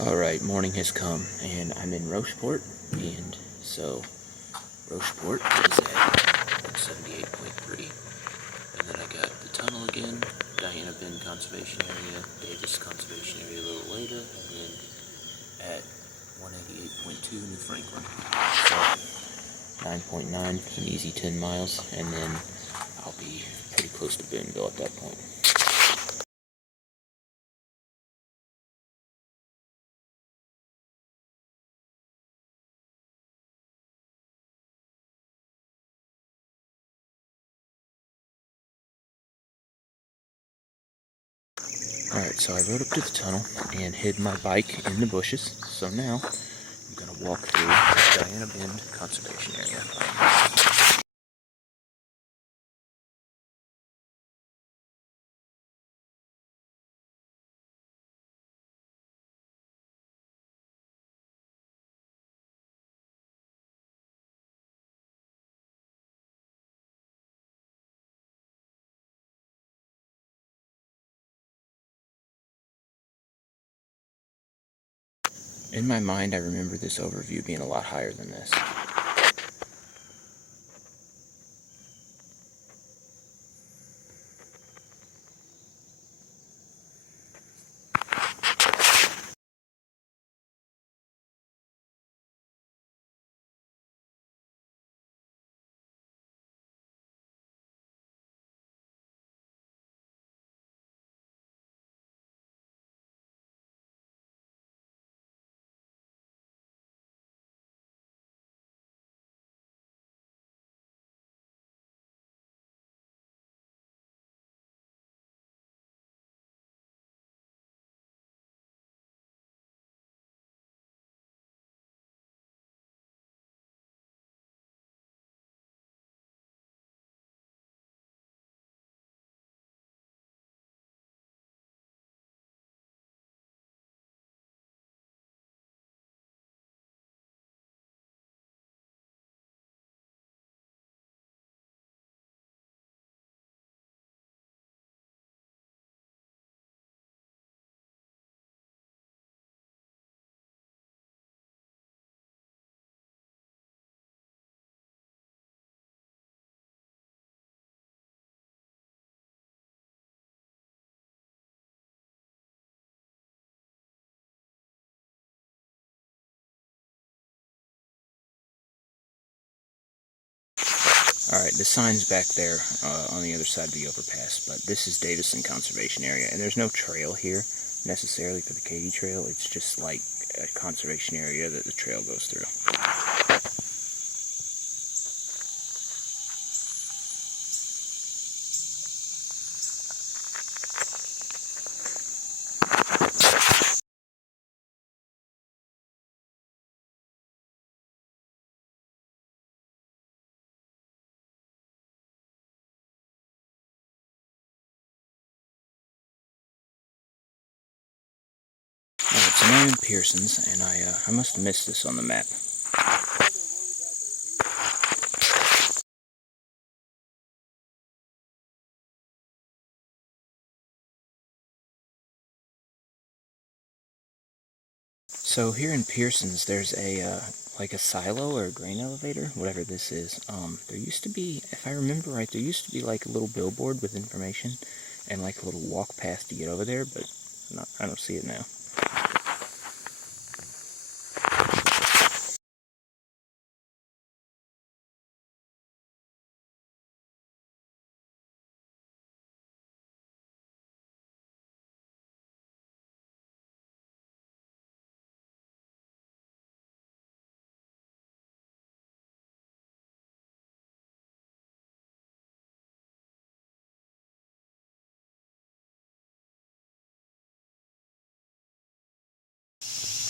Alright, morning has come, and I'm in Rocheport, and so Rocheport is at 78.3, and then I got the tunnel again, Diana Bend Conservation Area, Davis Conservation Area a little later, and then at 188.2 New Franklin. So 9.9, an easy 10 miles, and then I'll be pretty close to Boonville at that point. Alright, so I rode up to the tunnel and hid my bike in the bushes, so now I'm going to walk through the Diana Bend Conservation Area. In my mind, I remember this overview being a lot higher than this. Alright, the sign's back there on the other side of the overpass, but this is Davison Conservation Area, and there's no trail here necessarily for the Katy Trail. It's just like a conservation area that the trail goes through. Alright, so now I'm in Pearson's, and I must have missed this on the map. So here in Pearson's, there's a like a silo or a grain elevator, whatever this is. There used to be, if I remember right, there used to be like a little billboard with information and like a little walk path to get over there, but I don't see it now.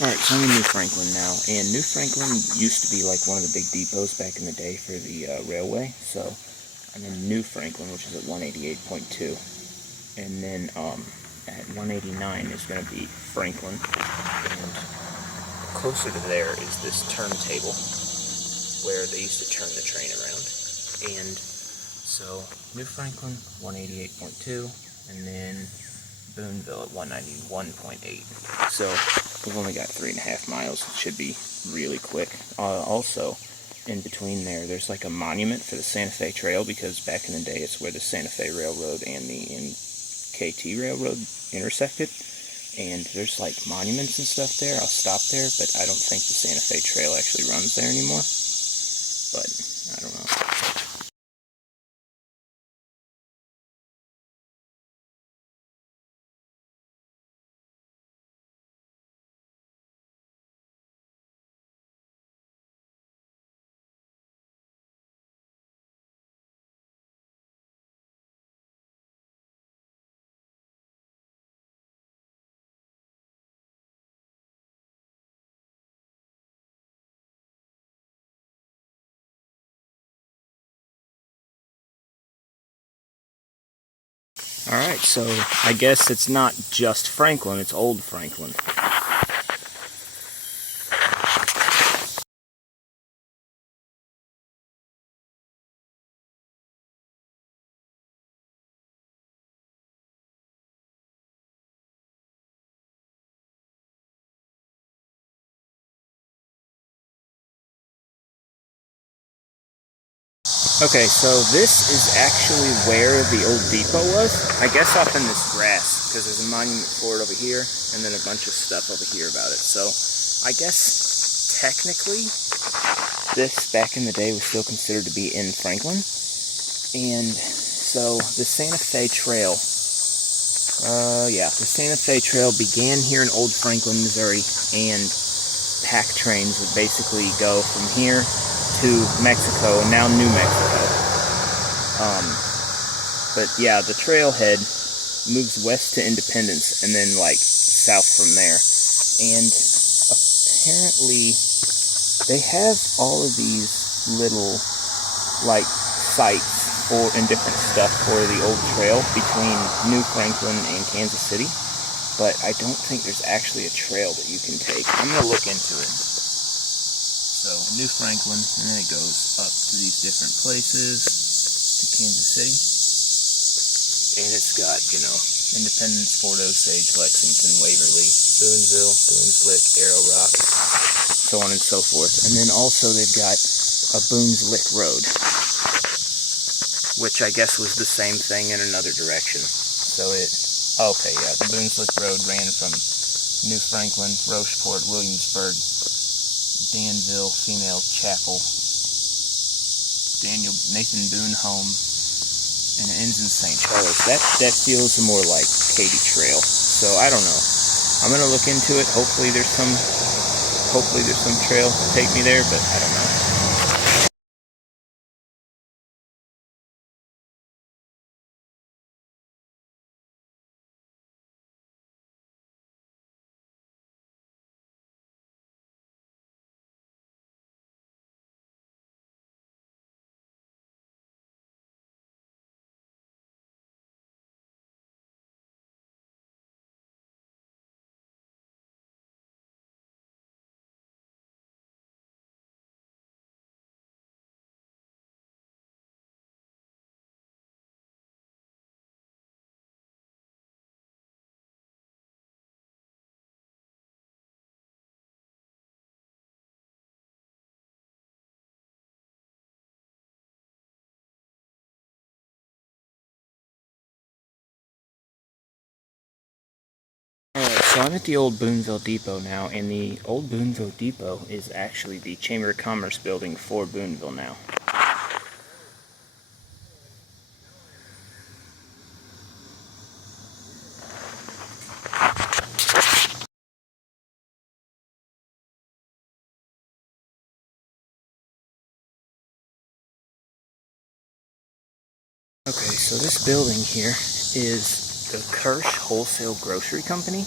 Alright, so I'm in New Franklin now, and New Franklin used to be like one of the big depots back in the day for the railway, so I'm in New Franklin, which is at 188.2, and then at 189 is going to be Franklin, and closer to there is this turntable, where they used to turn the train around, and so New Franklin, 188.2, and then Boonville at 191.8. So we've only got 3.5 miles. It should be really quick. Also, in between there's like a monument for the Santa Fe Trail, because back in the day it's where the Santa Fe Railroad and the Katy Railroad intersected. And there's like monuments and stuff there. I'll stop there, but I don't think the Santa Fe Trail actually runs there anymore. But I don't know. Alright, so I guess it's not just Franklin, it's Old Franklin. Okay, so this is actually where the old depot was. I guess up in this grass, because there's a monument for it over here, and then a bunch of stuff over here about it. So I guess technically this back in the day was still considered to be in Franklin. And so the Santa Fe Trail, the Santa Fe Trail began here in Old Franklin, Missouri, and pack trains would basically go from here to Mexico, and now New Mexico. But yeah, the trailhead moves west to Independence and then like south from there. And apparently they have all of these little like sites and different stuff for the old trail between New Franklin and Kansas City. But I don't think there's actually a trail that you can take. I'm going to look into it. So, New Franklin, and then it goes up to these different places, to Kansas City. And it's got, Independence, Fort Osage, Lexington, Waverly, Boonville, Boone's Lick, Arrow Rock, so on and so forth. And then also they've got a Boone's Lick Road, which I guess was the same thing in another direction. So the Boone's Lick Road ran from New Franklin, Rocheport, Williamsburg, Danville, Female Chapel, Nathan Boone Home, and it ends in St. Charles. That feels more like Katy Trail. So I don't know. I'm gonna look into it. Hopefully there's some trail to take me there, but I don't know. Alright, so I'm at the old Boonville Depot now, and the old Boonville Depot is actually the Chamber of Commerce building for Boonville now. Okay, so this building here is the Kirsch Wholesale Grocery Company,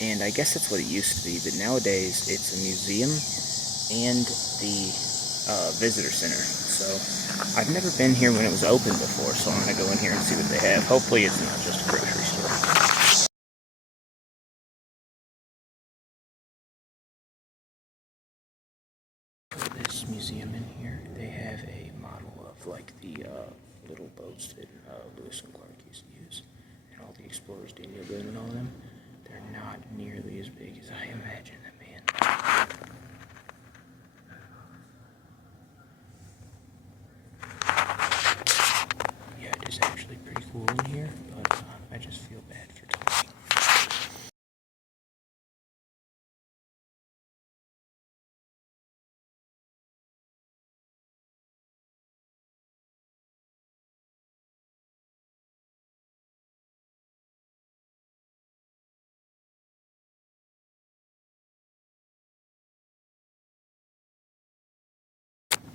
and I guess that's what it used to be, but nowadays it's a museum and the visitor center. So I've never been here when it was open before, so I'm going to go in here and see what they have. Hopefully it's not just a grocery store. For this museum in here, they have a model of like the little boats that Lewis and Clark used to use. and all the explorers, Daniel Boone and all them, they're not nearly as big as I imagined them being. Yeah, it is actually pretty cool in here, but I just feel bad for talking.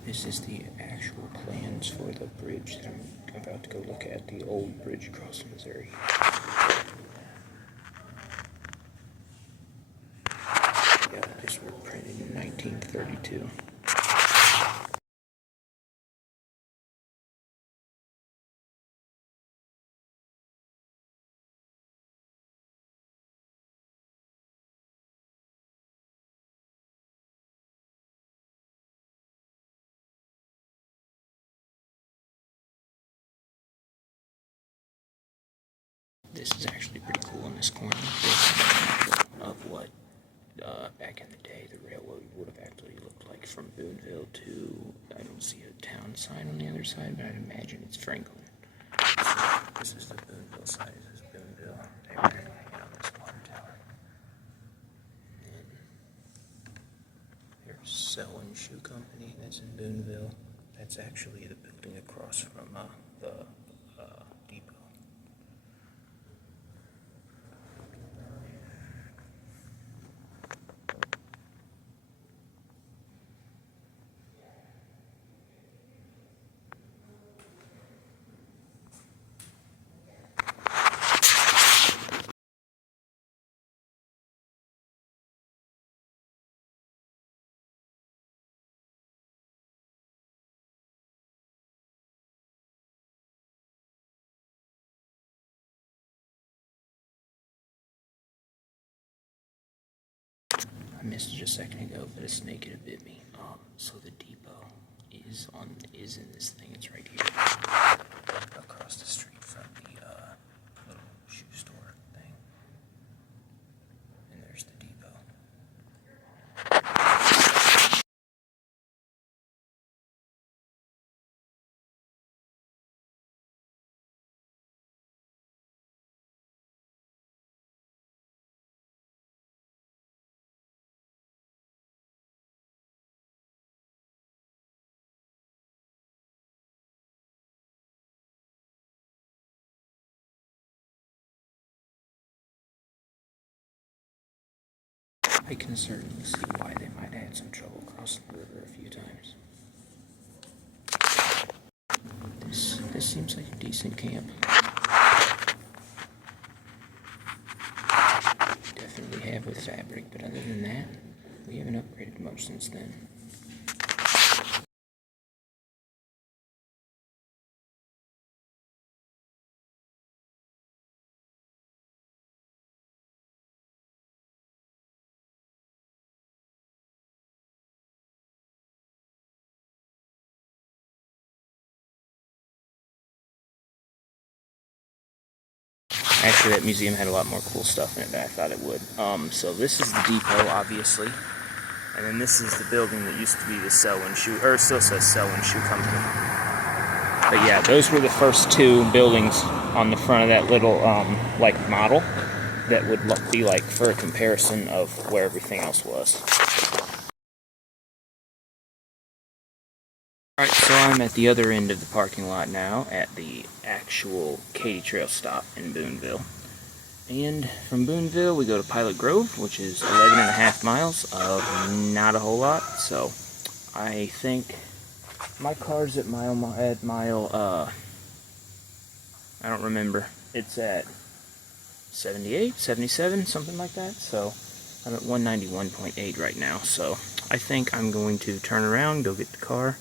This is the actual plans for the bridge that I'm about to go look at, the old bridge across the Missouri. Yeah, these were printed in 1932. This is actually pretty cool in this corner. This is of what, back in the day, the railroad would have actually looked like from Boonville to, I don't see a town sign on the other side, but I'd imagine it's Franklin. So this is the Boonville side. This is Boonville. They were hanging on this water tower. And there's Sell and Shoe Company. That's in Boonville. That's actually the building across from the depot. I missed it a second ago, but a snake had bit me. So the depot is in this thing. It's right here, across the street from the little shoe store thing. And there's the depot. I can certainly see why they might have had some trouble crossing the river a few times. This seems like a decent camp. Definitely have with fabric, but other than that, we haven't upgraded much since then. Actually, that museum had a lot more cool stuff in it than I thought it would. So this is the depot, obviously. And then this is the building that used to be the Sell and Shoe, or it still says Sell and Shoe Company. But yeah, those were the first two buildings on the front of that little, like, model that would be like for a comparison of where everything else was. Alright, so I'm at the other end of the parking lot now, at the actual Katy Trail stop in Boonville. And from Boonville, we go to Pilot Grove, which is 11.5 miles of not a whole lot. So I think my car's at mile, I don't remember. It's at 78, 77, something like that. So I'm at 191.8 right now. So I think I'm going to turn around, go get the car.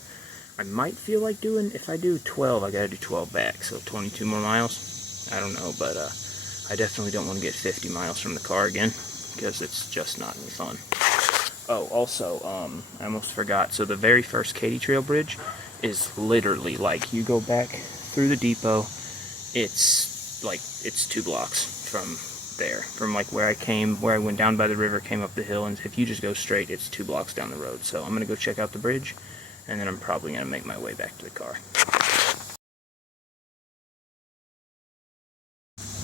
I might feel like doing, if I do 12, I gotta do 12 back, so 22 more miles. I don't know, but I definitely don't want to get 50 miles from the car again, because it's just not any fun. Oh, also, I almost forgot, so the very first Katy Trail Bridge is literally, like, you go back through the depot, it's like, it's 2 blocks from there. From like where I went down by the river, came up the hill, and if you just go straight, it's 2 blocks down the road. So I'm going to go check out the bridge, and then I'm probably going to make my way back to the car.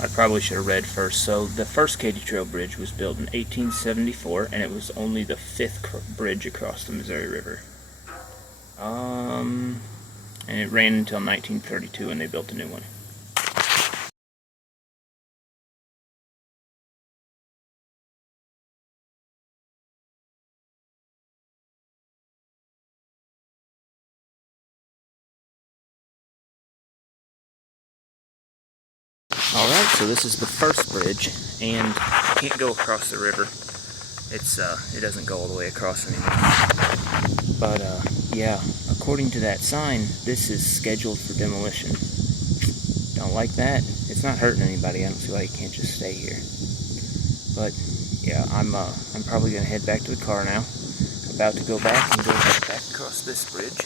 I probably should have read first. So the first Katy Trail Bridge was built in 1874, and it was only the 5th bridge across the Missouri River. And it ran until 1932, and they built a new one. Alright, so this is the first bridge, and you can't go across the river. It doesn't go all the way across anymore. But, yeah, according to that sign, this is scheduled for demolition. Don't like that. It's not hurting anybody. I don't see why you can't just stay here. But, yeah, I'm probably going to head back to the car now. About to go back and go back across this bridge.